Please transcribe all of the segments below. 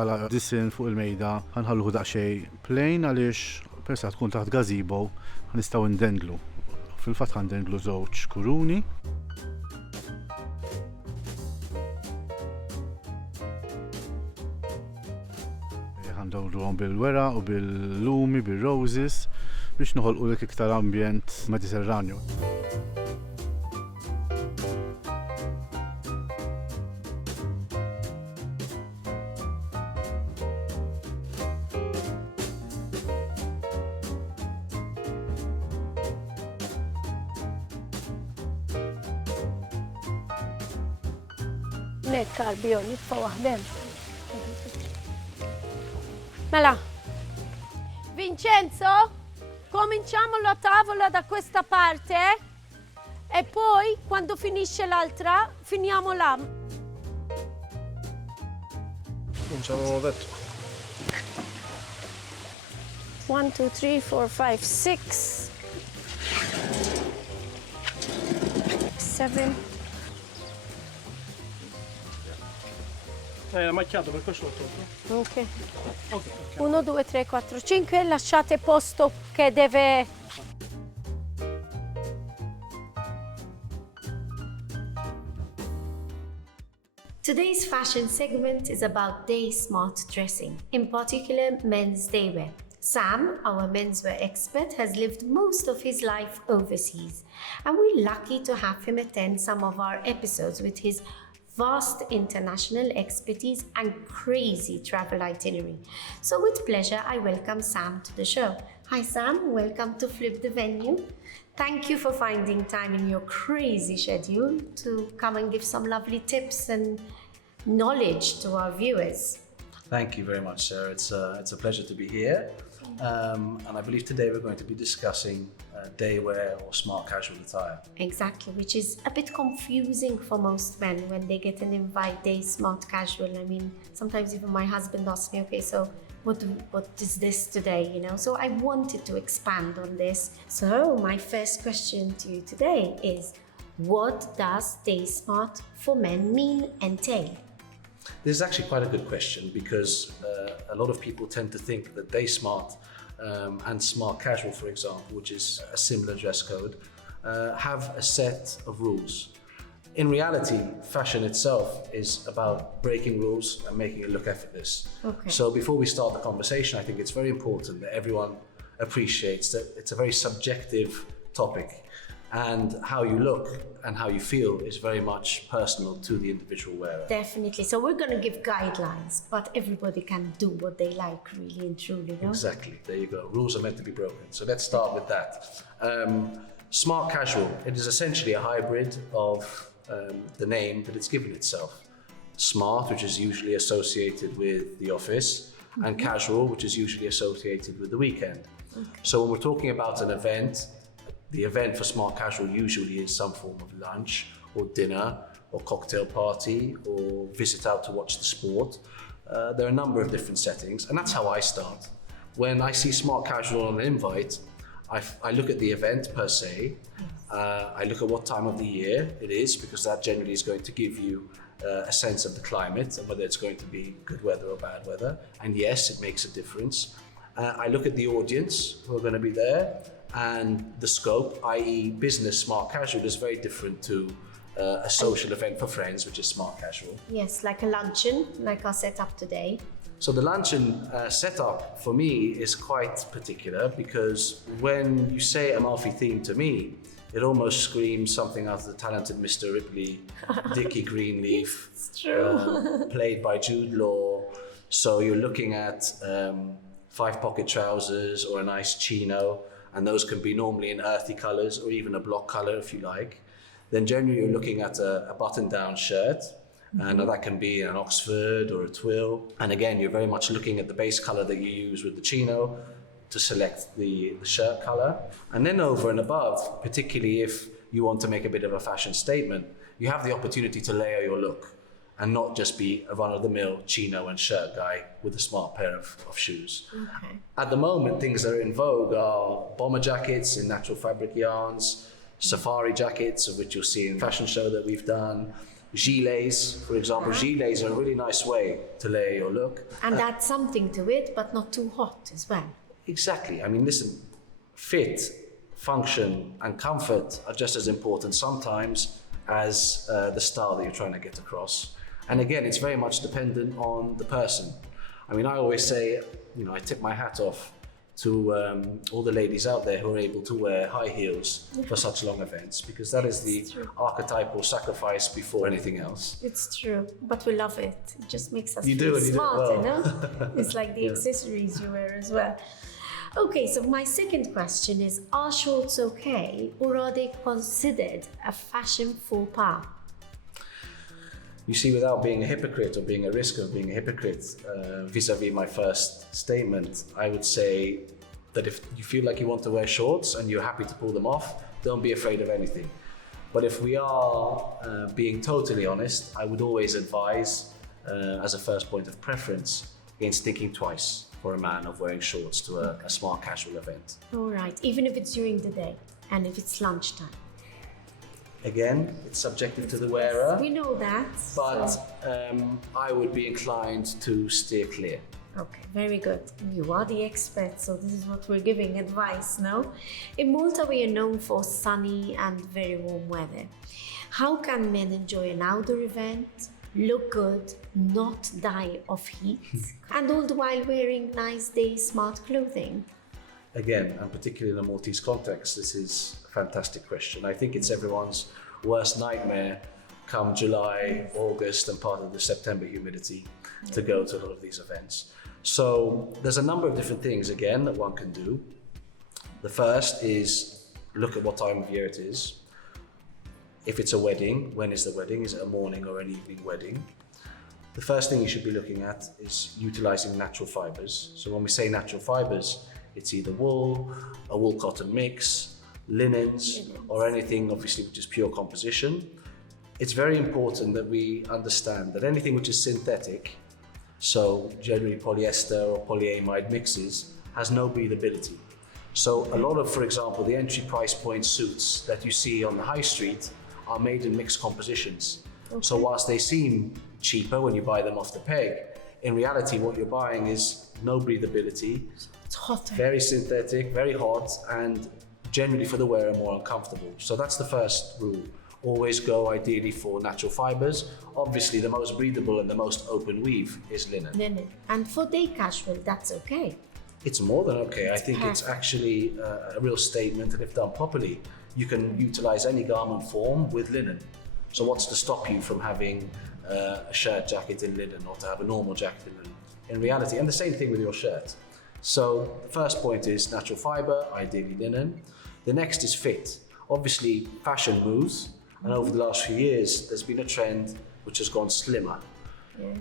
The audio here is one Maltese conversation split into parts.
bħala disin fuq il-mejda ħanħalluhu daqsxejn plain għaliex persa tkun taħt gazebo nistgħu ndendlu. Fil-fatt ħandendlu żewġ kuruni. Ħandawruhom bil-wera u bil-lumi, bil-roses biex noħolqu lek iktar ambjent mediterranju. Carbio, nitfa' waħdem. Mela. Vincenzo, cominciamo la tavola da questa parte e poi quando finisce l'altra finiamo là. Cominciamo detto. 1, 2, 3, 4, 5, 6, 7. Era macchiato, per questo l'ho tolto. Ok. Ok. 1, 2, 3, 4, 5. Lasciate posto che deve... Today's fashion segment is about day smart dressing, in particular men's daywear. Sam, our menswear expert, has lived most of his life overseas, and we're lucky to have him attend some of our episodes with his vast international expertise and crazy travel itinerary. So with pleasure, I welcome Sam to the show. Hi Sam, welcome to Flip the Venue. Thank you for finding time in your crazy schedule to come and give some lovely tips and knowledge to our viewers. Thank you very much, Sarah. It's a pleasure to be here. And I believe today we're going to be discussing daywear or smart casual attire. Exactly, which is a bit confusing for most men when they get an invite day smart casual. I mean, sometimes even my husband asks me, okay, so what is this today, you know? So I wanted to expand on this. So my first question to you today is, what does day smart for men mean entail? This is actually quite a good question because a lot of people tend to think that day smart and smart casual, for example, which is a similar dress code, have a set of rules. In reality, fashion itself is about breaking rules and making it look effortless. Okay. So before we start the conversation, I think it's very important that everyone appreciates that it's a very subjective topic, and how you look and how you feel is very much personal to the individual wearer. Definitely. So we're going to give guidelines, but everybody can do what they like, really and truly, no? Exactly. There you go. Rules are meant to be broken. So let's start with that. Smart casual. It is essentially a hybrid of the name that it's given itself. Smart, which is usually associated with the office, and casual, which is usually associated with the weekend. Okay. So when we're talking about an event, the event for smart casual usually is some form of lunch or dinner or cocktail party or visit out to watch the sport. There are a number of different settings, and that's how I start. When I see smart casual on an invite, I look at the event per se. I look at what time of the year it is, because that generally is going to give you a sense of the climate and whether it's going to be good weather or bad weather. And yes, it makes a difference. I look at the audience who are going to be there, and the scope, i.e. business smart casual, is very different to a social event for friends, which is smart casual. Yes, like a luncheon, like our setup today. So the luncheon setup for me is quite particular, because when you say Amalfi theme to me, it almost screams something out of The Talented Mr. Ripley, Dickie Greenleaf, It's true. Played by Jude Law. So you're looking at 5-pocket trousers or a nice chino, and those can be normally in earthy colors or even a block color if you like. Then generally you're looking at a button-down shirt, and that can be an Oxford or a twill. And again, you're very much looking at the base color that you use with the chino to select the shirt color. And then over and above, particularly if you want to make a bit of a fashion statement, you have the opportunity to layer your look and not just be a run-of-the-mill chino and shirt guy with a smart pair of shoes. Okay. At the moment, things that are in vogue are bomber jackets in natural fabric yarns, safari jackets, of which you'll see in the fashion show that we've done, Gilets, for example. Gilets are a really nice way to layer your look. And add something to it, but not too hot as well. Exactly. I mean, listen, fit, function, and comfort are just as important sometimes as the style that you're trying to get across. And again, it's very much dependent on the person. I mean, I always say, you know, I tip my hat off to all the ladies out there who are able to wear high heels for such long events, because that is the archetypal sacrifice before anything else. It's true, but we love it. It just makes us You feel do, and you do it smart, well. you know? It's like the accessories you wear as well. Okay, so my second question is, are shorts okay, or are they considered a fashion faux pas? You see, without being a hypocrite or being a risk of being a hypocrite vis-a-vis my first statement, I would say that if you feel like you want to wear shorts and you're happy to pull them off, don't be afraid of anything. But if we are being totally honest, I would always advise, as a first point of preference, against thinking twice for a man of wearing shorts to a smart casual event. All right, even if it's during the day and if it's lunchtime. Again, it's subjective to the wearer, We know that. but so- I would be inclined to steer clear. Okay, very good. You are the expert, so this is what we're giving advice, no? In Malta, we are known for sunny and very warm weather. How can men enjoy an outdoor event, look good, not die of heat, and all the while wearing nice day smart clothing? Again, and particularly in a Maltese context, this is a fantastic question. I think it's everyone's worst nightmare come July, August, and part of the September humidity to go to a lot of these events. So there's a number of different things, again, that one can do. The first is look at what time of year it is. If it's a wedding, when is the wedding? Is it a morning or an evening wedding? The first thing you should be looking at is utilizing natural fibers. So when we say natural fibers, it's either wool, a wool cotton mix, linens, or anything obviously which is pure composition. It's very important that we understand that anything which is synthetic, so generally polyester or polyamide mixes, has no breathability. So a lot of, for example, the entry price point suits that you see on the high street are made in mixed compositions. So whilst they seem cheaper when you buy them off the peg, in reality what you're buying is no breathability, It's hotter. very synthetic, very hot, and generally for the wearer more uncomfortable. So that's the first rule. Always go ideally for natural fibers. Obviously the most breathable and the most open weave is linen. Linen. And for day casual, that's okay. It's more than okay. I think it's perfect. actually a real statement, and if done properly, you can utilize any garment form with linen. So what's to stop you from having a shirt jacket in linen or to have a normal jacket in linen? In reality, and the same thing with your shirt. So the first point is natural fiber, ideally linen. The next is fit. Obviously, fashion moves, and over the last few years, there's been a trend which has gone slimmer.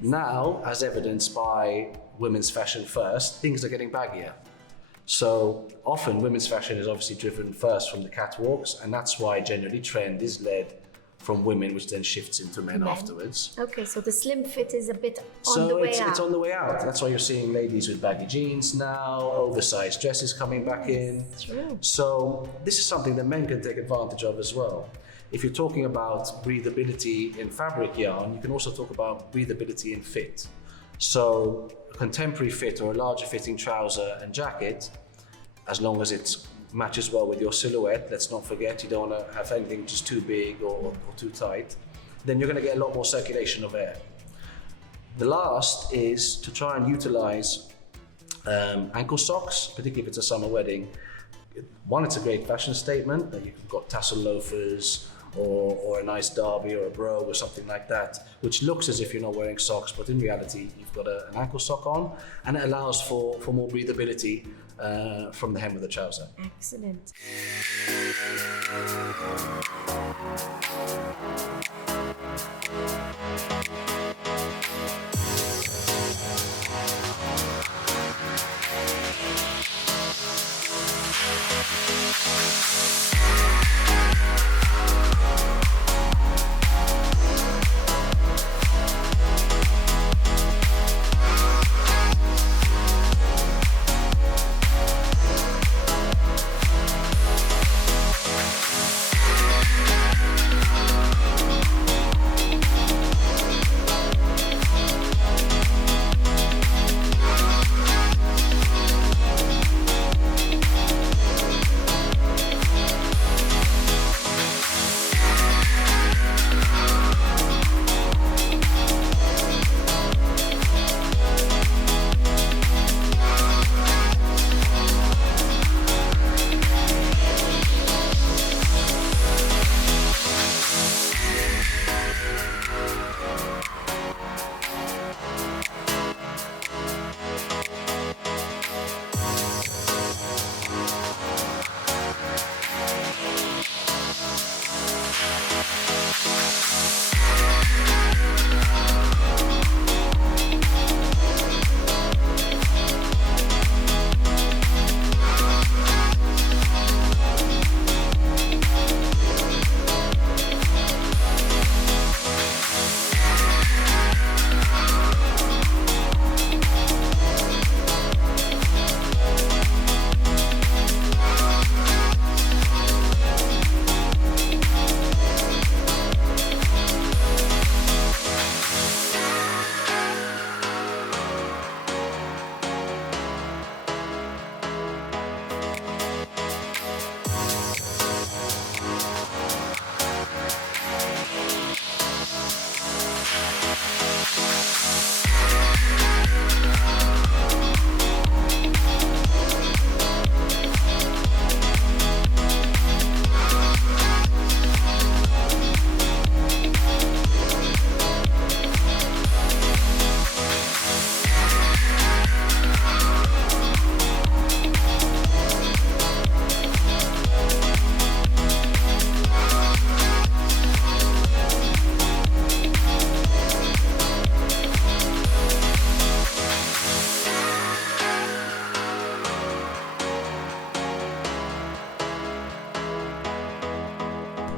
Now, as evidenced by women's fashion first, things are getting baggier. So often women's fashion is obviously driven first from the catwalks, and that's why generally trend is led from women, which then shifts into men afterwards. Okay, so the slim fit is a bit on So the way out. it's on the way out. That's why you're seeing ladies with baggy jeans now, oversized dresses coming back in. True. So this is something that men can take advantage of as well. If you're talking about breathability in fabric yarn, you can also talk about breathability in fit. So a contemporary fit or a larger fitting trouser and jacket, as long as it matches well with your silhouette, let's not forget you don't want to have anything just too big or too tight, then you're going to get a lot more circulation of air. The last is to try and utilize ankle socks, particularly if it's a summer wedding. One, it's a great fashion statement that you've got tassel loafers or a nice derby or a brogue or something like that, which looks as if you're not wearing socks, but in reality you've got an ankle sock on, and it allows for more breathability from the hem of the trouser. Excellent.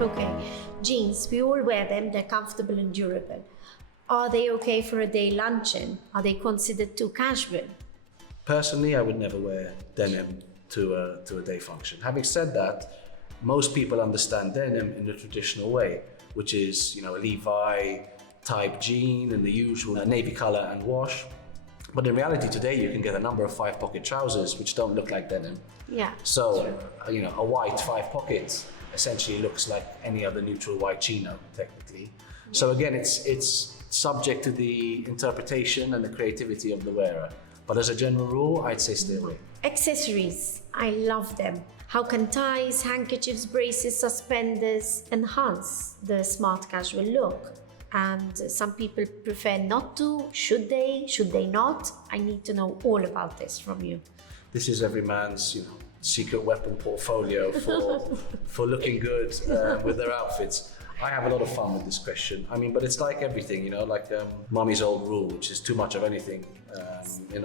Okay. Jeans, we all wear them. They're comfortable and durable. Are they okay for a day luncheon? Are they considered too casual? Personally, I would never wear denim to a day function. Having said that, most people understand denim in the traditional way, which is, a Levi type jean and the usual navy color and wash. But in reality today, you can get a number of 5-pocket trousers which don't look like denim. Yeah. So, a white 5-pocket essentially looks like any other neutral white chino, technically. So again, it's subject to the interpretation and the creativity of the wearer. But as a general rule, I'd say stay away. Accessories, I love them. How can ties, handkerchiefs, braces, suspenders enhance the smart casual look? And some people prefer not to. Should they not? I need to know all about this from you. This is every man's, secret weapon portfolio for looking good with their outfits. I have a lot of fun with this question. But it's like everything, like Mummy's old rule, which is too much of anything,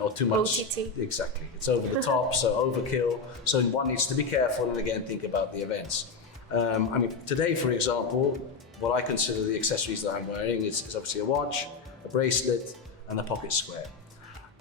or too much. OTT. Exactly. It's over the top, so overkill. So one needs to be careful and again think about the events. Today, for example, what I consider the accessories that I'm wearing is obviously a watch, a bracelet, and a pocket square.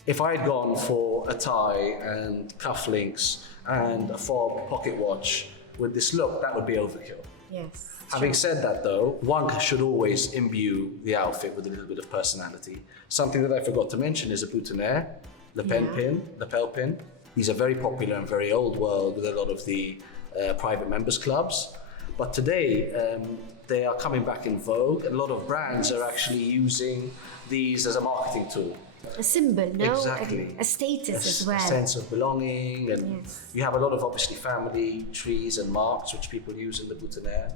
If I had gone for a tie and cufflinks and a fob pocket watch with this look, that would be overkill. Yes. Having said that though, one should always imbue the outfit with a little bit of personality. Something that I forgot to mention is a boutonniere, lapel pin. These are very popular and very old world with a lot of the private members clubs. But today, they are coming back in vogue. A lot of brands are actually using these as a marketing tool. A symbol, no? Exactly. A status as well. A sense of belonging, and Yes. you have a lot of obviously family trees and marks which people use in the boutonniere,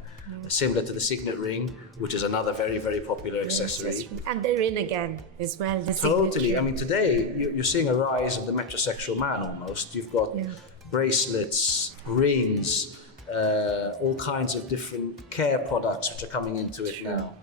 similar to the signet ring, which is another very, very popular accessory. And they're in again as well. The Totally. signature. Today you're seeing a rise of the metrosexual man almost. You've got bracelets, rings, all kinds of different care products which are coming into it now.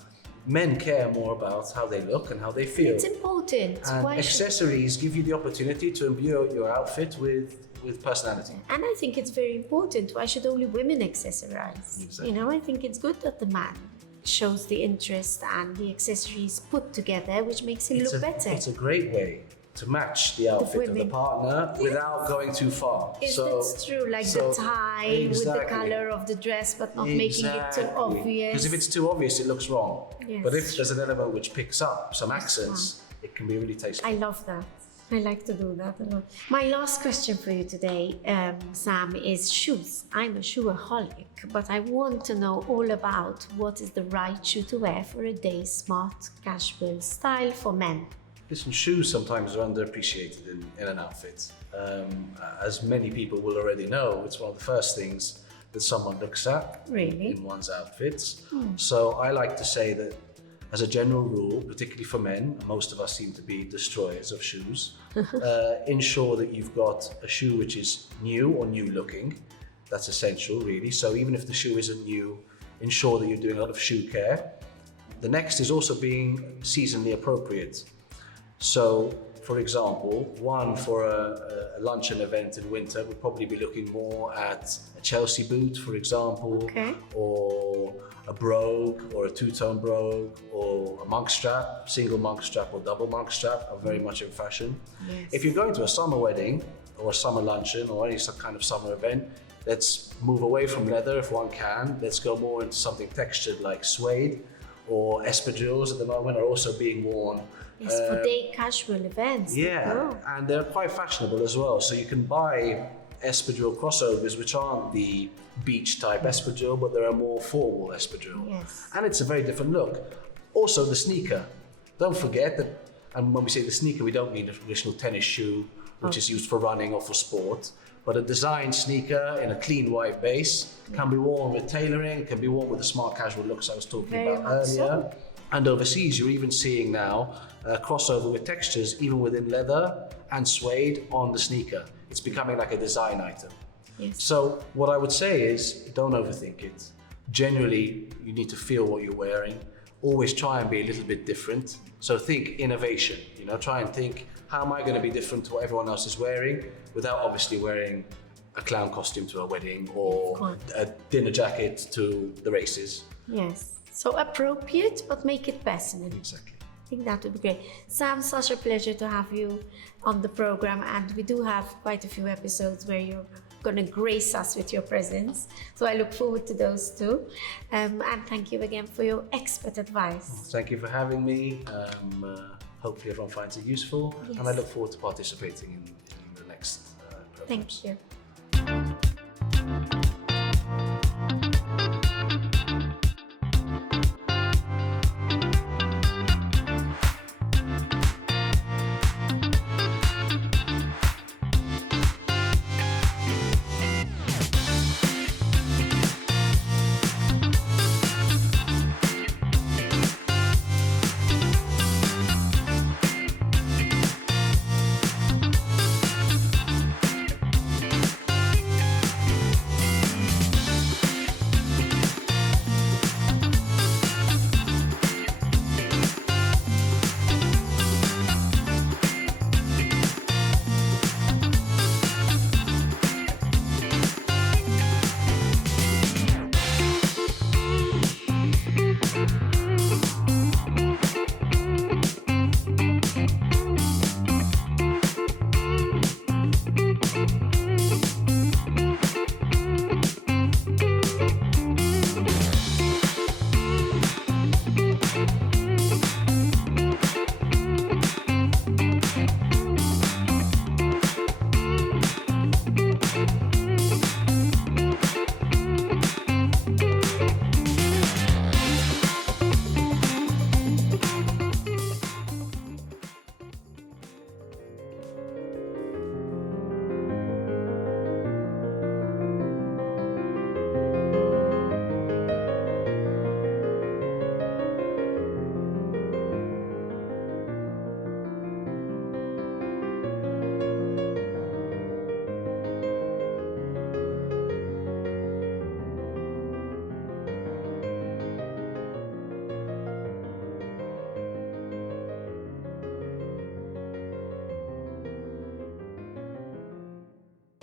Men care more about how they look and how they feel. It's important. And Why should- accessories give you the opportunity to imbue your outfit with personality. And I think it's very important. Why should only women accessorize? Exactly. I think it's good that the man shows the interest and the accessories put together, which makes him look better. It's a great way to match the outfit of the women. partner without going too far. That's true, like the tie with the color of the dress, but not making it too obvious. Because if it's too obvious, it looks wrong. Yes. But if there's an element which picks up some accents, it can be really tasty. I love that. I like to do that a lot. My last question for you today, Sam, is shoes. I'm a shoeaholic, but I want to know all about what is the right shoe to wear for a day's smart, casual style for men. Listen, shoes sometimes are underappreciated in an outfit. As many people will already know, it's one of the first things that someone looks at in one's outfits. So I like to say that as a general rule, particularly for men, most of us seem to be destroyers of shoes. Ensure that you've got a shoe which is new or new looking. That's essential, really. So even if the shoe isn't new, ensure that you're doing a lot of shoe care. The next is also being seasonally appropriate. So, for example, one for a luncheon event in winter would probably be looking more at a Chelsea boot, for example, or a brogue, or a two-tone brogue, or a monk strap, single monk strap or double monk strap are very much in fashion. Yes. If you're going to a summer wedding or a summer luncheon or any kind of summer event, let's move away from leather if one can. Let's go more into something textured like suede, or espadrilles at the moment are also being worn. Yes, for day casual events. And they're quite fashionable as well. So you can buy espadrille crossovers, which aren't the beach type espadrille, but they're a more formal espadrille. Yes. And it's a very different look. Also the sneaker. Don't forget that, and when we say the sneaker, we don't mean the traditional tennis shoe, which is used for running or for sport, but a designed sneaker in a clean white base can be worn with tailoring, can be worn with the smart casual looks I was talking about earlier. So. And overseas, you're even seeing now a crossover with textures, even within leather and suede on the sneaker. It's becoming like a design item. Yes. So what I would say is, don't overthink it. Generally, you need to feel what you're wearing. Always try and be a little bit different. So think innovation, try and think, how am I going to be different to what everyone else is wearing without obviously wearing a clown costume to a wedding or course. a dinner jacket to the races. Yes. So appropriate, but make it personal. Exactly. I think that would be great. Sam, such a pleasure to have you on the program, and we do have quite a few episodes where you're going to grace us with your presence. So I look forward to those too. And thank you again for your expert advice. Thank you for having me. Hopefully everyone finds it useful, Yes. and I look forward to participating in the next programs. Thank you.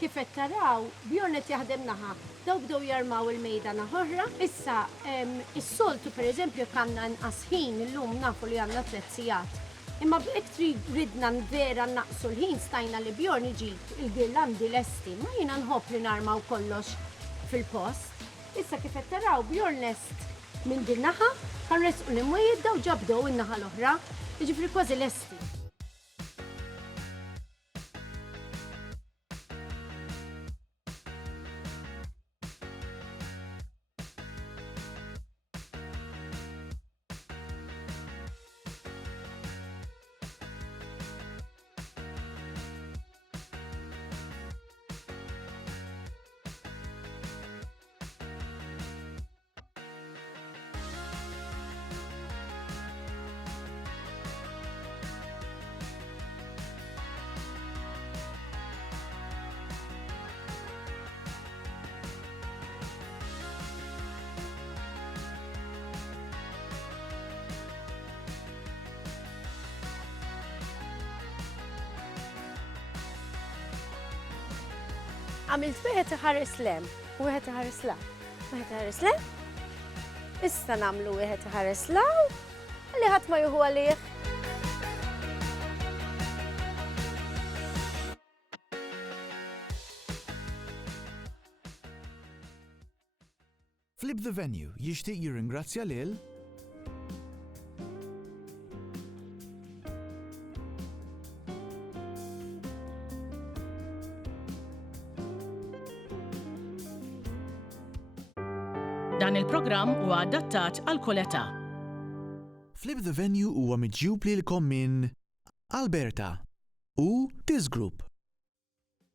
Kif qed taraw, Bjorn qed jaħdem naħa. Daw bdew jarmaw il-mejda naħorra. Issa, is-soltu pereżempju kanna nqas ħin illum nafu li għandna 3 sigħat. Imma b'hekk ridna vera naqsu l-ħin stajna li Bjorn iġib il-girlandi lesti, ma jiena nħobb li narmaw kollox fil-post. Issa kif qed taraw Bjorn lest minn din naħa, kan resqu l-imwiet daw ġabdew in-naħa l-oħra, jiġifieri kważi lesti. Għamilt wieħed iħares lem, u wieħed iħares la. Wieħed iħares lem, issa nagħmlu wieħed iħares law, li ħadd ma jieħu għalih. Flip the Venue jixtieq jirringrazzja lil Dan il-programm huwa adattat għal kull età. Flip the Venue huwa miġjub lilkom minn Alberta u This Group.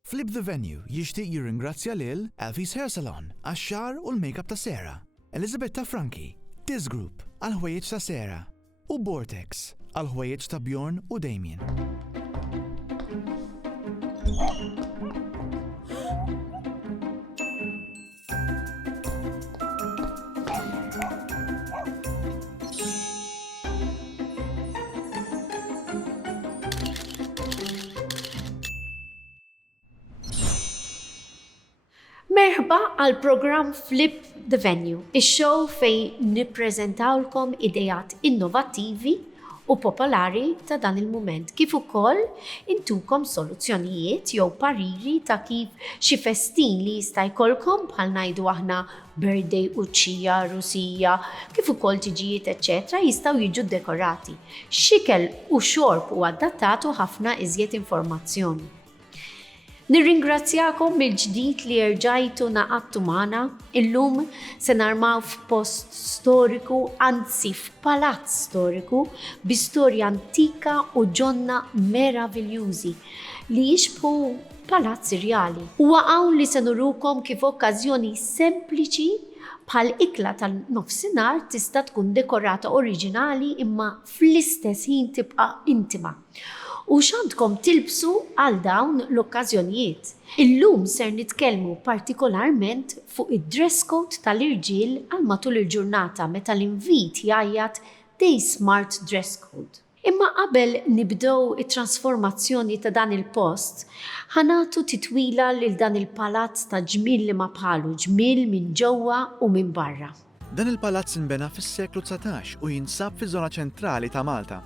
Flip the Venue jixtieq jirringrazzja lil Alfie's Hair Salon għax-xagħar u l-makeup ta' Sera, Elizabetta Franki, This Group għal-ħwejjeġ ta' Sera u Vortex għal-ħwejjeġ ta' Bjorn u Damien. Merħba għal program Flip the Venue, ix-show fej nippreżentawlkom idejat innovattivi u popolari ta' dan il-mument, kif ukoll intukom soluzzjonijiet jew pariri ta' kif xi festin li jista' jkollkom bħal ngħidu aħna birthday uċċija, rusija, kif ukoll tiġijiet eċċetra jistgħu jiġu dekorati. Xikel u xorb u adattatu ħafna iżjed informazzjoni. Nirringrazzjakom mill-ġdid li rġajtu naqattu magħna. Illum se narmaw f'post storiku, anzi f'palazz storiku, bi storja antika u ġonna meraviljużi li jixbħu palazz irjali. Huwa hawn li se nurukom kif okkażjoni sempliċi bħal ikla tal-nofsinhar tista' tkun dekorata oriġinali imma fl-istess ħin tibqa' intima. U x'għandkom tilbsu għal dawn l-okkażjonijiet. Illum ser nitkellmu partikolarment fuq id-dress code tal-irġiel għal matul il-ġurnata meta l-invit jgħajjat Day Smart Dress Code. Imma qabel nibdew it-trasformazzjoni ta' dan il-post, ħanatu titwila lil dan il-palazz ta' ġmiel li ma bħalu, ġmiel minn ġewwa u minn barra. Dan il-palazz inbena fis-seklu 19 u jinsab fiż-żona ċentrali ta' Malta.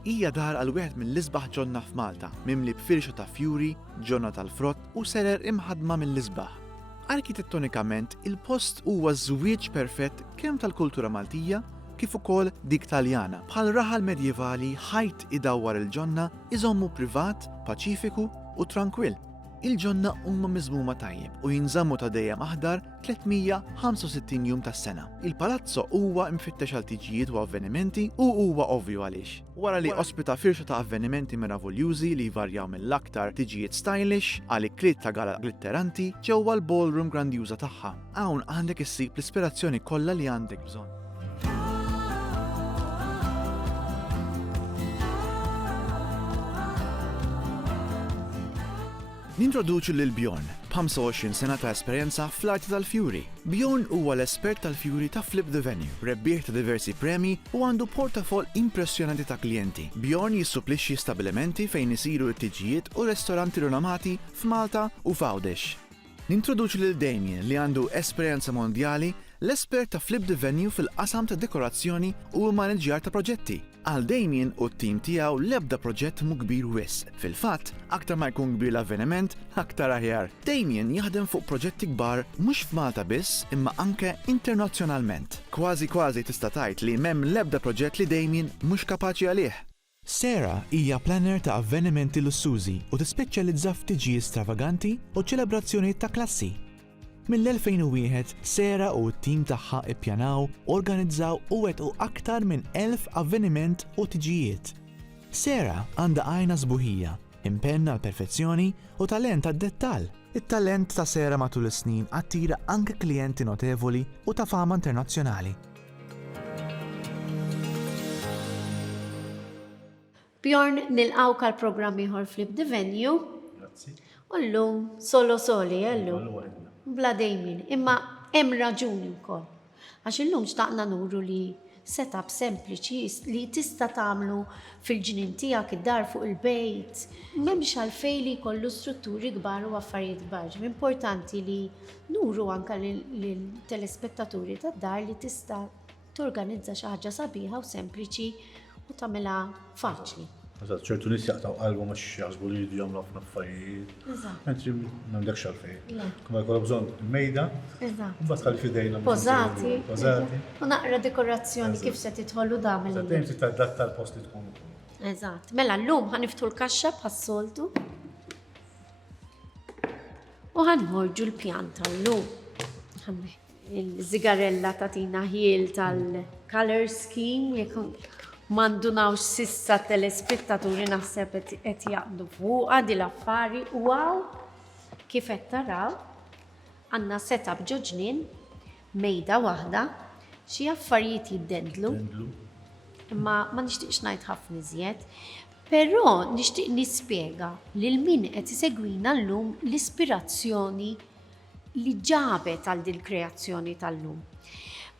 Hija dar għal wieħed mill-isbaħ ġonna f'Malta, mimli b'firxa ta' fjuri, ġonna tal-frott u serer imħadma mill-isbaħ. Arkitettonikament, il-post huwa żwieġ perfett kemm tal-kultura Maltija kif ukoll dik Taljana. Bħal raħal medjevali ħajt idawwar il-ġonna iżommu privat, paċifiku u tranquill. Il-ġonna huma miżmuma tajjeb u jinżammu ta' dejjem aħdar 365 jum tas-sena. Il-palazzo huwa mfittex għal tiġijiet u avvenimenti u huwa ovvju għaliex. Wara li ospita firxa ta' avvenimenti meravoljużi li jvarjaw mill-aktar tiġijiet stylish għal ikliet ta' gala glitteranti ġewwa l-ballroom grandjuża tagħha. Hawn għandek issib l-ispirazzjoni kollha li għandek bżonn. Nintroduċu lil Bjorn, b'25 sena ta' esperjenza fl-arti tal-fjuri. Bjorn huwa l-espert tal-fjuri ta' Flip the Venue, rebbieħ ta' diversi premi u għandu portafol impressjonanti ta' klijenti. Bjorn jissupplixxi stabilimenti fejn isiru t-tiġijiet u ristoranti rinomati f'Malta u f'Għawdex. Nintroduċu lil Damien li għandu esperjenza mondjali, l-espert ta' Flip the Venue fil-qasam ta' dekorazzjoni u l-manager ta' proġetti. Għal Damien u t-tim tiegħu l-ebda proġett mu kbir wisq. Fil-fatt, aktar ma jkun kbir l-avveniment, aktar aħjar. Damien jaħdem fuq proġetti kbar mhux f'Malta biss, imma anke internazzjonalment. Kważi tista' tgħid li m'hemm l-ebda proġett li Damien mhux kapaċi għalih. Sarah hija planner ta' avvenimenti lussużi u tispeċjalizza f'tiġi stravaganti u ċelebrazzjonijiet ta' klassi. Mill-2001, Sarah u t-tim tagħha ippjanaw, organizzaw u wettqu aktar minn 1000 avveniment u tiġijiet. Sarah għandha għajna sbuħija, impenn għal perfezzjoni u talent għad-dettall. It-talent ta' Sarah matul is-snin attira anke klijenti notevoli u ta' fama internazzjonali. Bjorn, nilqawk għal programm ieħor Flip the Venue. Grazzi. U llum solo soli, bla Damien, imma hemm raġuni wkoll. Għax illum xtaqna nuru li setup sempliċi li tista' tagħmlu fil-ġnien tiegħek id-dar fuq il-bejt. M'hemmx għalfejn li jkollu strutturi kbar u affarijiet kbar. Importanti li nuru anke lill-telespettaturi tad-dar li tista' torganizza xi ħaġa sabiħa u sempliċi u tagħmilha faċli. Eżatt, ċertu nies jaqtaw qalbu ma jaħsbu li jridu jagħmlu ħafna affarijiet. Eżatt. Mentri m'għandekx għalfejn. Le. Kumma jkollha bżonn mejda, Eżatt. mbagħad tħalli f'idejna. Pożati. Pożati. U naqra dekorazzjoni kif se tidħollu damel. Eżatt, dejjem trid tadatta l-post li tkun. Eżatt. Mela llum ħaniftu l-kaxxa bħas-soltu. U ħanħorġu l-pjanta llum. Il-żigarella tatina ħiel tal-color scheme jekk mandunawx sissa telespettaturi naħseb qed jaqdu fuqha di l-affari u għaw kif qed taraw għandna setup ġoġnien mejda waħda xi affarijiet jiddendlu imma ma nixtieqx ngħid ħafna iżjed, però nixtieq nispjega lil min qed isegwina llum l-ispirazzjoni li ġabet għal din kreazzjoni tal-lum.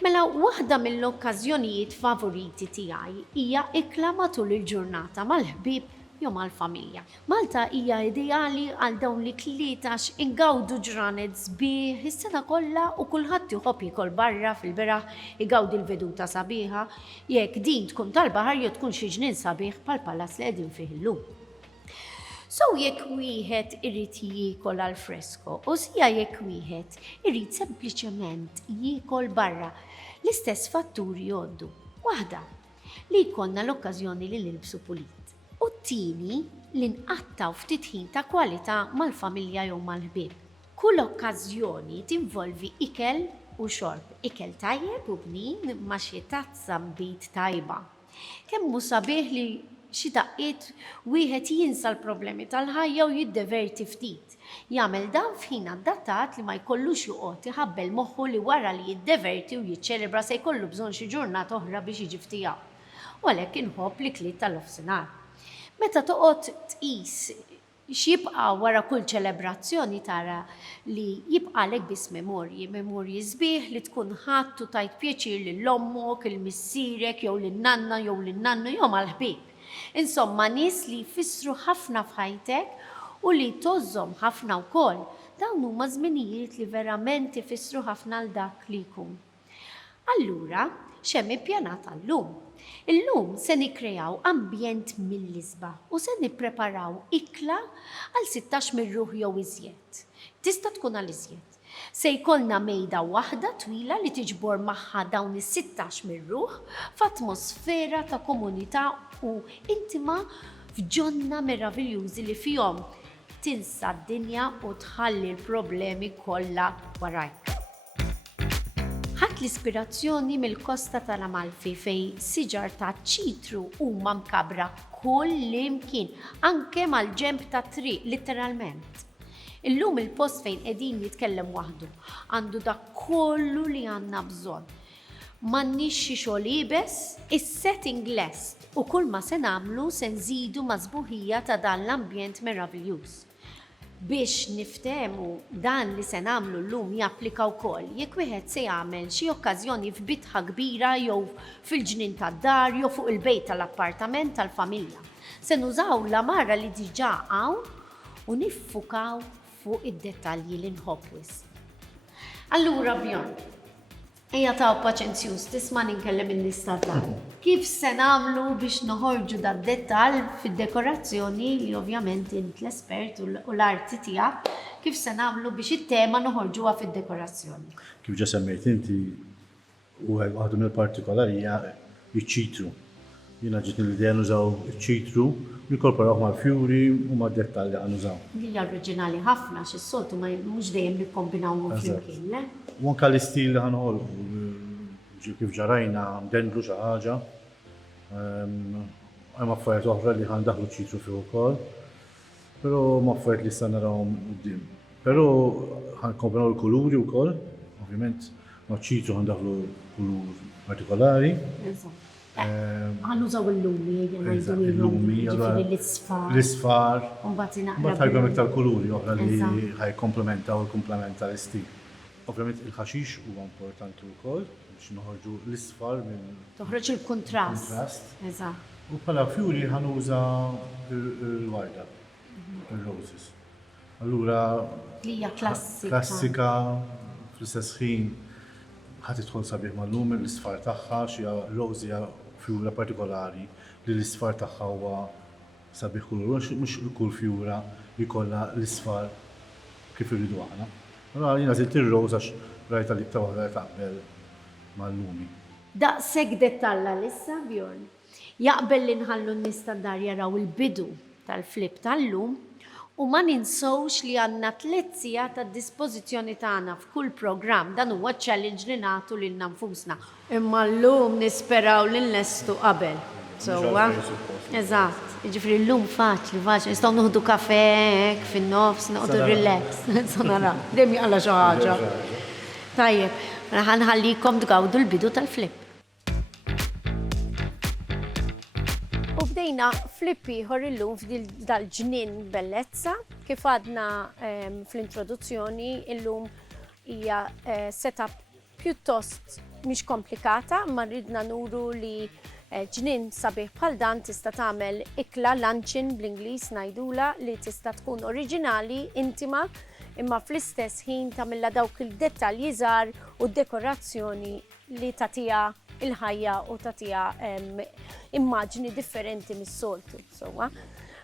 Mela, waħda mill-okkażjonijiet favoriti tiegħi hija ikla matul il-ġurnata mal-ħbieb jew mal-familja. Malta hija ideali għal dawn li tlietax ingawdu ġranet sbieħ is-sena kollha u kulħadd jħobb jikol barra fil-beraħ igawdi l-veduta sabiħa jekk din tkun tal-baħar jew tkun xi ġnien sabiħ bħall-palazz li qegħdin fih illum. So jekk wieħed irid jiekol għal fresko u sija jekk wieħed irid sempliċement jiekol barra, l-istess fatturi jgħoddu. Waħda, li jkollna l-okkażjoni li nilbsu pulit. U t-tieni li nqattaw ftit ħin ta' kwalità mal-familja jew mal-ħbieb. Kull okkażjoni tinvolvi ikel u xorb, ikel tajjeb u bnin ma' xi tazza mbit tajba. Kemm hu sabiħ li xi daqqiet wieħed jinsa l-problemi tal-ħajja u jiddeverti ftit. Jagħmel dan f'ħin adattat li ma jkollux joqgħod iħabbel moħħu li wara li jiddeverti u jiċċelebra se jkollu bżonn xi ġurnata oħra biex jiġi ftijaw. U għalhekk inħobb li kliet tal-ofsinhar. Meta toqgħod tqis x'jibqa' wara kull ċelebrazzjoni tara li jibqalek biss memorji sbieħ li tkun ħadd u tajt pjaċir lill-ommok, il-missierek jew lin-nanna jew lin-nannu jew mal-ħbieb. Insomma, nies li jfissru ħafna f'ħajtek u li tożżom ħafna wkoll, dawn huma żminijiet li verament ifissru ħafna l dak li jkun. Allura, x'hemm ippjanat għallum? Illum se nikkreaw ambjent mill-isba u se nippreparaw ikla għal 16 mirruħ jew iżjed. Tista' tkun għal iżjed. Se jkollna mejda waħda twila li tiġbor magħha dawn is-16 mirruħ f'atmosfera ta' komunità u intima f'ġonna meraviljużi li fihom tinsa d-dinja u tħalli l-problemi kollha warajk. Ħadd l-ispirazzjoni mill-kosta tal-Amalfi fejn siġar ta' ċitru huma mkabra kull imkien, anke mal-ġenb ta' triq letteralment. Illum il-post fejn qegħdin jitkellem waħdu għandu dak kollu li għandna bżonn. M'għandniex xi xogħol ibes, is-setting lest u kull ma se nagħmlu se nżidu mażbuħija ta' dan l-ambjent meraviljuż. Biex niftehmu dan li se nagħmlu llum japplika wkoll jekk wieħed se jagħmel xi okkażjoni f'bitħa kbira jew fil-ġnien tad-dar jew fuq il-bejt tal-appartament tal-familja. Se nużaw l-amara li diġà hawn u niffukaw fuq id-dettalji li nħobb wisq. Allura Bjorn, ejja taw paċenzjuż tisma' ninkellem il-nistadlar. Kif se nagħmlu biex noħorġu dad-dettall fid-dekorazzjoni li ovvjament int l-espert u l-arti tiegħek, kif se nagħmlu biex it-tema noħorġuha fid-dekorazzjoni? Kif ġa semmejt inti u waħdu mill-partikolari hija iċ-ċitru. Jiena ġietni l-idea nużaw iċ-ċitru nikkorporawh mal-fjuri u mad-dettalji għan nużaw. Hija oriġinali ħafna x'is-soltu ma mhux dejjem nikkombinawhom flimkien, le? U anke l-istil li ħanħolqu kif ġarajna ndendlu xi ħaġa. Hemm affarijiet oħra li ħandaħlu ċitru fih ukoll, però ma affarijiet li issa narawhom quddiem. Però ħankombinaw il-kuluri wkoll, ovvjament ma' ċitru ħandaħlu kulur partikolari. Ħanużaw il-lumi, il-lumi, l-isfar. L-isfar. Mbagħad ħajbem iktar kuluri oħra li ħajkomplementaw il-komplementa l-istil. Ovvjament il-ħaxix huwa importanti wkoll biex noħorġu l-isfar minn toħroġ il-kontrast. Eżatt. U bħala fjuri ħanuża l-warda, il-roses. Allura li hija klassika. Klassika fl-istess ħin ħadd idħol sabiħ mal-lum l-isfar tagħha xi rose hija fjura partikolari li l-isfar tagħha huwa sabiħ kulur, mhux kull fjura li jkollha l-isfar kif irridu aħna. Allura jiena żilt ir-rose għax rajta li iktar waħda taqbel mal-lumi. Daqshekk dettalla lissa Bjorn. Jaqbel li nħallu n-nistandar jaraw il-bidu tal-flip tal-lum u ma ninsowx li għandna 3 sigħat tad-dispożizzjoni tagħna f'kull programm dan huwa challenge li nagħtu lil nfusna. Imma llum nisperaw li nlestu qabel. Sewwa. Eżatt. Jiġifieri llum faċli, nistgħu nieħdu kafè hekk fin-nofs, noqogħdu relax. Sa nara, dejjem jaqla xi ħaġa. Tajjeb, ħanħallikom tgawdu l-bidu tal-flip. U bdejna flip ieħor illum f'dal-ġnien bellezza, kif għadna fl-introduzzjoni illum hija setup pjuttost mhix komplikata, ma rridna nuru li ġnien sabiħ bħal dan tista' tagħmel ikla luncheon bl-Ingliż ngħidula li tista' tkun oriġinali, intima, imma fl-istess ħin tagħmilha dawk il-dettalji żgħar u d-dekorazzjoni li tagħtiha il-ħajja u tagħtiha immaġni differenti mis-soltu.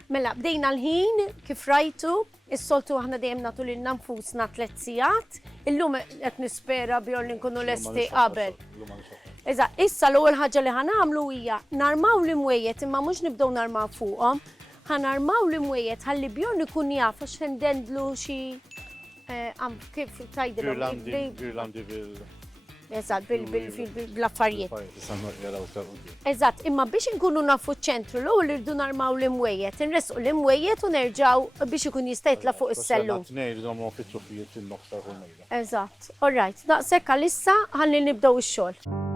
Mela, bdejna l-ħin, kif rajtu, is-soltu aħna dejjem nagħtu lil nfusna 3 sigħat, illum qed nispera bjorn li nkunu lesti qabel. Eżatt, issa l-ewwel ħaġa li ħanagħmlu hija narmaw l-imwejjed imma mhux nibdew narmaw fuqhom, ħanarmaw l-imwejjed ħalli bjorn ikun jaf għax ħendendlu xi kif tgħidilhom. Girlandi bil. Eżatt, bil-affarijiet. Eżatt, imma biex inkunu nafu ċ-ċentru l-ewwel irdu narmaw l-imwejjed, inresqu l-imwejjed u nerġgħu biex ikun jista' jitla' fuq is-sellum. Eżatt, all right, daqshekk għalissa ħalli nibdew ix-xogħol.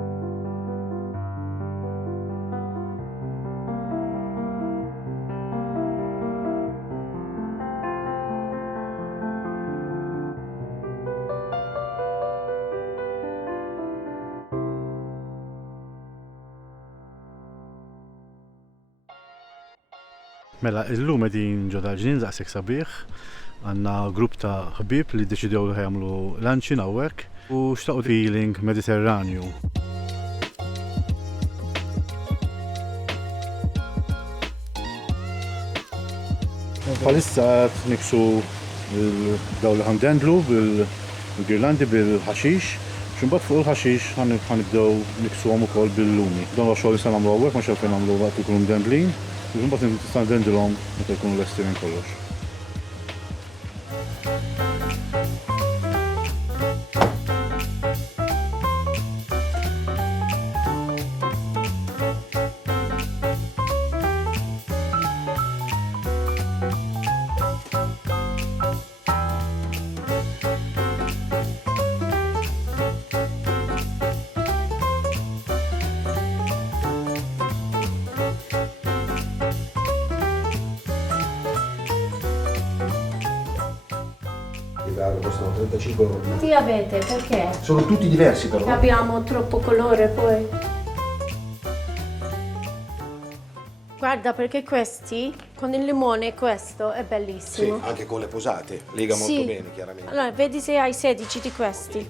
Mela, illum qegħdin ġodda ġnien daqshekk sabiħ, għandna grupp ta' ħbieb li ddeċidew li ħajamlu luncheon hawnhekk u xtaqgħu feeling Mediterranju. Bħalissa qed niksu dawn li ħandendlu bil-girlandi bil-ħaxix, x'imbagħad fuq il-ħaxix ħanibdew niksuhom ukoll bil-lumi. Dan huwa xogħol li se nagħmlu hawnhekk ma xalfejn nagħmlu waqt ikunu mdendlin. Mbagħad nista' ndendilhom meta jkunu lesti minn kollox. Costano 35 euro. Ti avete, perché? Sono tutti diversi però. Abbiamo troppo colore poi. Guarda, perché questi, con il limone questo è Sì, bellissimo. anche con le posate, lega molto Sì. bene chiaramente. Allora, vedi se hai 16 di questi.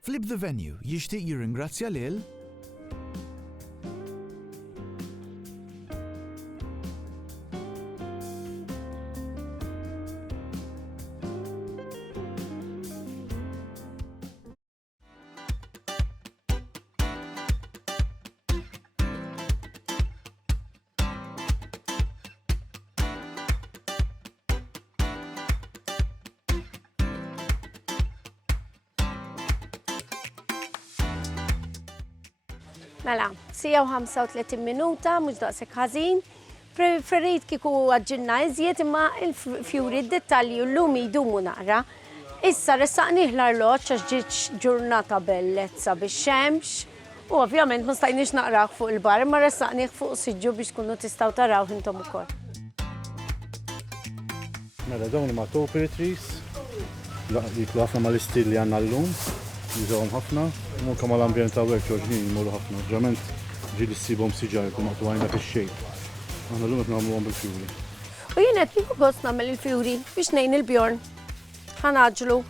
Flip the Venue jixtieq jirringrazzja lil Mela, sija u 35 minuta, mhux daqshekk ħażin. Preferit kieku għaġġilna iżjed imma il-fjuri d-dettalji u l-lumi jdumu naqra. Issa ressaqnieh l-arloġġ għax ġiet ġurnata bellezza bix-xemx u ovvjament ma stajniex naqrah fuq il-bar, imma ressaqnieh fuq siġġu biex tkunu tistgħu taraw intom ukoll. Mela, dawn ma' topiaries, jiklu ħafna mal-istil li għandna llum, jużawhom ħafna, u anke mal-ambjent hawnhekk ġorġnin jmorru ħafna. Ġament ġieli ssibhom siġar jkunu maqtuwajna fix-xejn. Aħna llum qed nagħmluhom bil-fjuri. U jien qed nieħu gost nagħmel il-fjuri biex ngħin il-Bjorn. Ħanaġlu.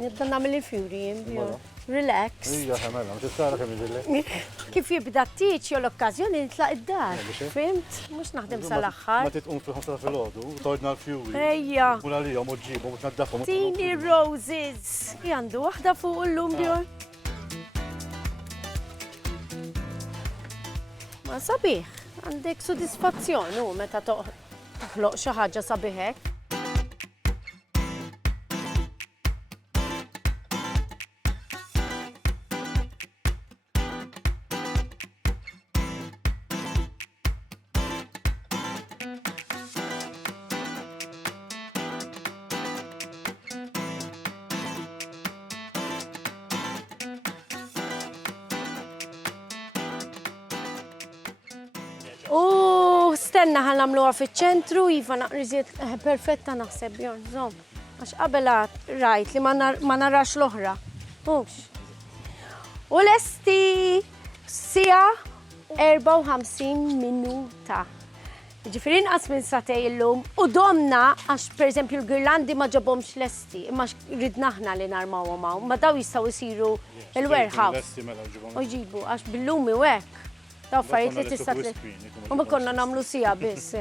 Nibda nagħmel il-fjuri jien Bjorn. Relax. Hija ħemela, ma tistara kemm jiġilek. Kif jibda t-tiċ jew l-okkażjoni nitlaq id-dar. Fimt? Mhux naħdem Ma sal-aħħar. titqum fil-5 filgħodu, u tgħidna l-fjuri. Ejja. Mula lihom u ġibhom u tnaddafhom. Tini roses. Jandu waħda fuq illum Bjorn. Ma sabiħ, għandek sodisfazzjon u meta toħloq xi ħaġa sabiħek. Nistenna ħan namluha fiċ-ċentru, Iva naqriżiet perfetta naħseb Bjorn, żomm. Għax qabel rajt li ma narax l-oħra. Mhux. U lesti sija 54 minuta. Ġifieri inqas minn satej illum u domna għax pereżempju l-girlandi ma ġabhomx lesti, imma ridna aħna li narmawhom hawn, ma daw jistgħu jsiru il-warehouse. U jġibu għax bil-lumi u hekk. Daw affarijiet li tista' u ma konna nagħmlu sija biss.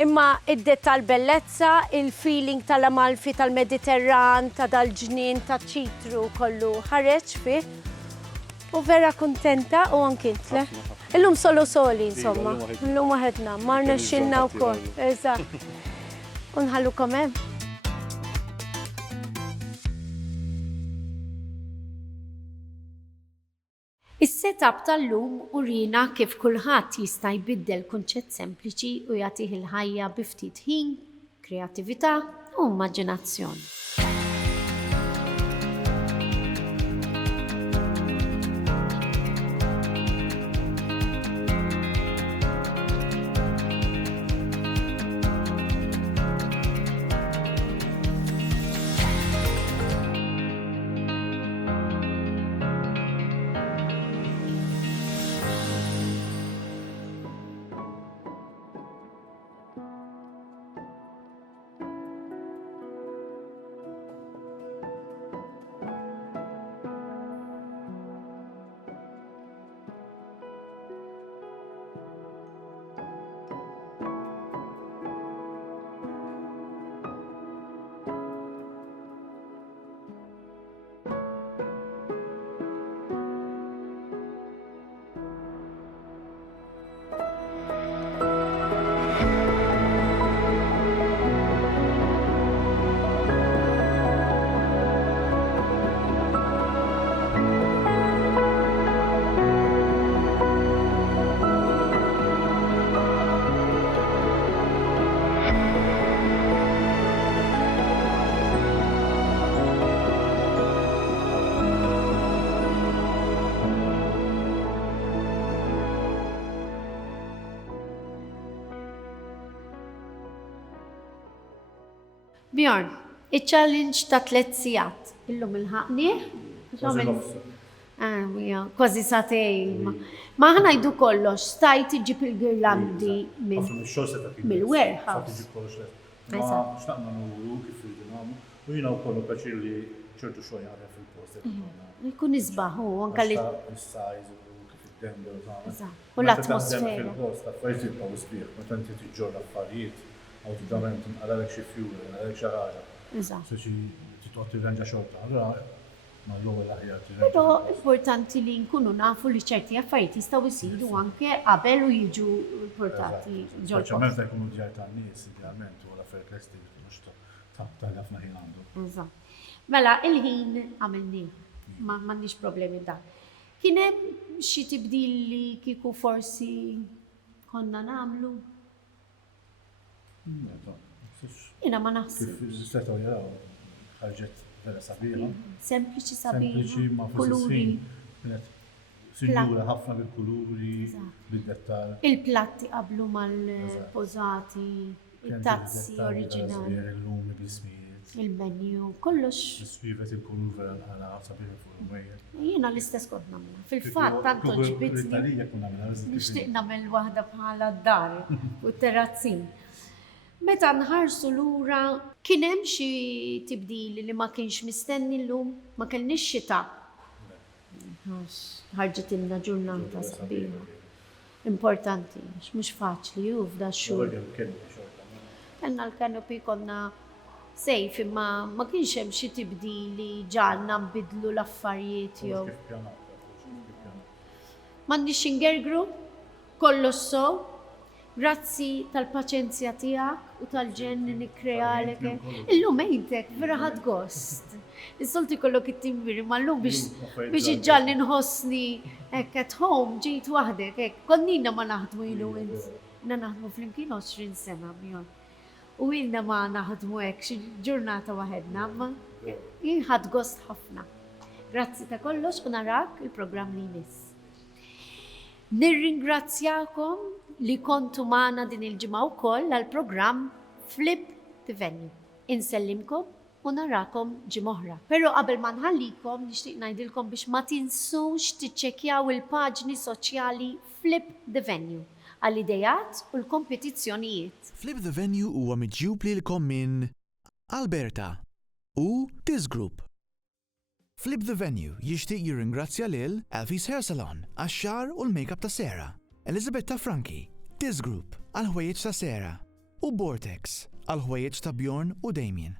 Imma id-dettal bellezza, il-feeling tal-Amalfi tal-Mediterran, ta' dal-ġnien, ta' ċitru kollu ħareġ fih. U vera kontenta u ankintle. Illum soli, insomma. Illum waħedna, marna xinna u kol. Eżatt. Unħallukom hemm. Is-setup tal-lum urina kif kulħadd jista' jbiddel kunċett sempliċi u jagħtih il-ħajja bi ftit ħin, kreattività u immaġinazzjoni. Bjorn, il-challenge ta' 3 sigħat. Illum il-ħaqni? Kważi satej. Ma ħanajdu kollox, stajt iġib il-girlandi mill-warehouse. Ma xtaqna nuru kif il-dinam, u jina u kollu kaċir li ċertu xoja għadha fil-post. Jkun izbaħ, u anka li. Il-size u kif il-dender u l-atmosfera. Fil-post, affarijiet jibqaw sbieħ, meta inti tiġġor l-affarijiet, awtomatikament għalek xi fjuri, għalek xi ħaġa. Eżatt. Titgħod tirranġa xorta. Allura ma l-ewwel aħjar Però importanti li nkunu nafu li ċerti affarijiet jistgħu jsiru anke qabel u jiġu portati ġol. Speċjalment jekk ikunu djar tan-nies, idealment u l-affarijiet lesti mhux ta' ħafna ħin għandu. Eżatt. Mela, il-ħin għamilni, m'għandniex problemi da. Kien hemm xi tibdil li kieku forsi konna nagħmlu? Jiena ma naħsibx. Kif setgħu jaraw ħarġet vera sabiħa. Sempliċi sabiħa. Sempliċi ma kuluri. Sinjura ħafna bil-kuluri, bil-dettal. Il-platti qablu mal-pożati, il-tazzi oriġinali. Il-lumi bil-smijiet. Il-menju, kollox. Is-swivet il-kulur vera nħala sabiħa fuq il-mejjed. Jiena l-istess kont nagħmilha. Fil-fatt tant ġbitni. Nixtieq nagħmel waħda bħala d-dar u t-terrazzin. Meta nħarsu lura, kien hemm xi tibdili li ma kienx mistenni llum, ma kellniex xita. Ħarġet ilna ġurnata sabiħa. Importanti, mhux faċli hu f'da x-xhur. Kellna l-kanopi konna sejf imma ma kienx hemm xi tibdili ġalna nbidlu l-affarijiet jew. M'għandniex ingergru, kollox sew. Grazzi tal-paċenzja tiegħek u tal-ġen nikkrealek. Illum ejtek vera ħadd gost. Is-solti kollok it-timbiri ma llum biex iġġalni nħossni hekk at home ġejt waħdek hekk. Konnina ma naħdmu ilu int. Na naħdmu flimkien 20 sena bjorn. U ilna ma naħdmu hekk xi ġurnata waħedna, ma jien ħadd gost ħafna. Grazzi ta' kollox u narak il-programm li jmiss. Nirringrazzjakom li kontu maħna din il-ġimgħa wkoll għall-programm Flip the Venue. Insellimkom u narakom ġimgħa oħra. Però qabel ma nħallikom nixtieq ngħidilkom biex ma tinsux tiċċekkjaw il-paġni soċjali Flip the Venue għall-idejat u l-kompetizzjonijiet. Flip the Venue huwa miġjub lilkom minn Alberta u This Group. Flip the Venue jixtieq jirringrazzja lil Elfie's Hair Salon għax-xar u l-makeup ta' Sera, Elizabetta Franki, This Group għal-ħwejjeġ ta' Sera u Vortex għal-ħwejjeġ ta' Bjorn u Damien.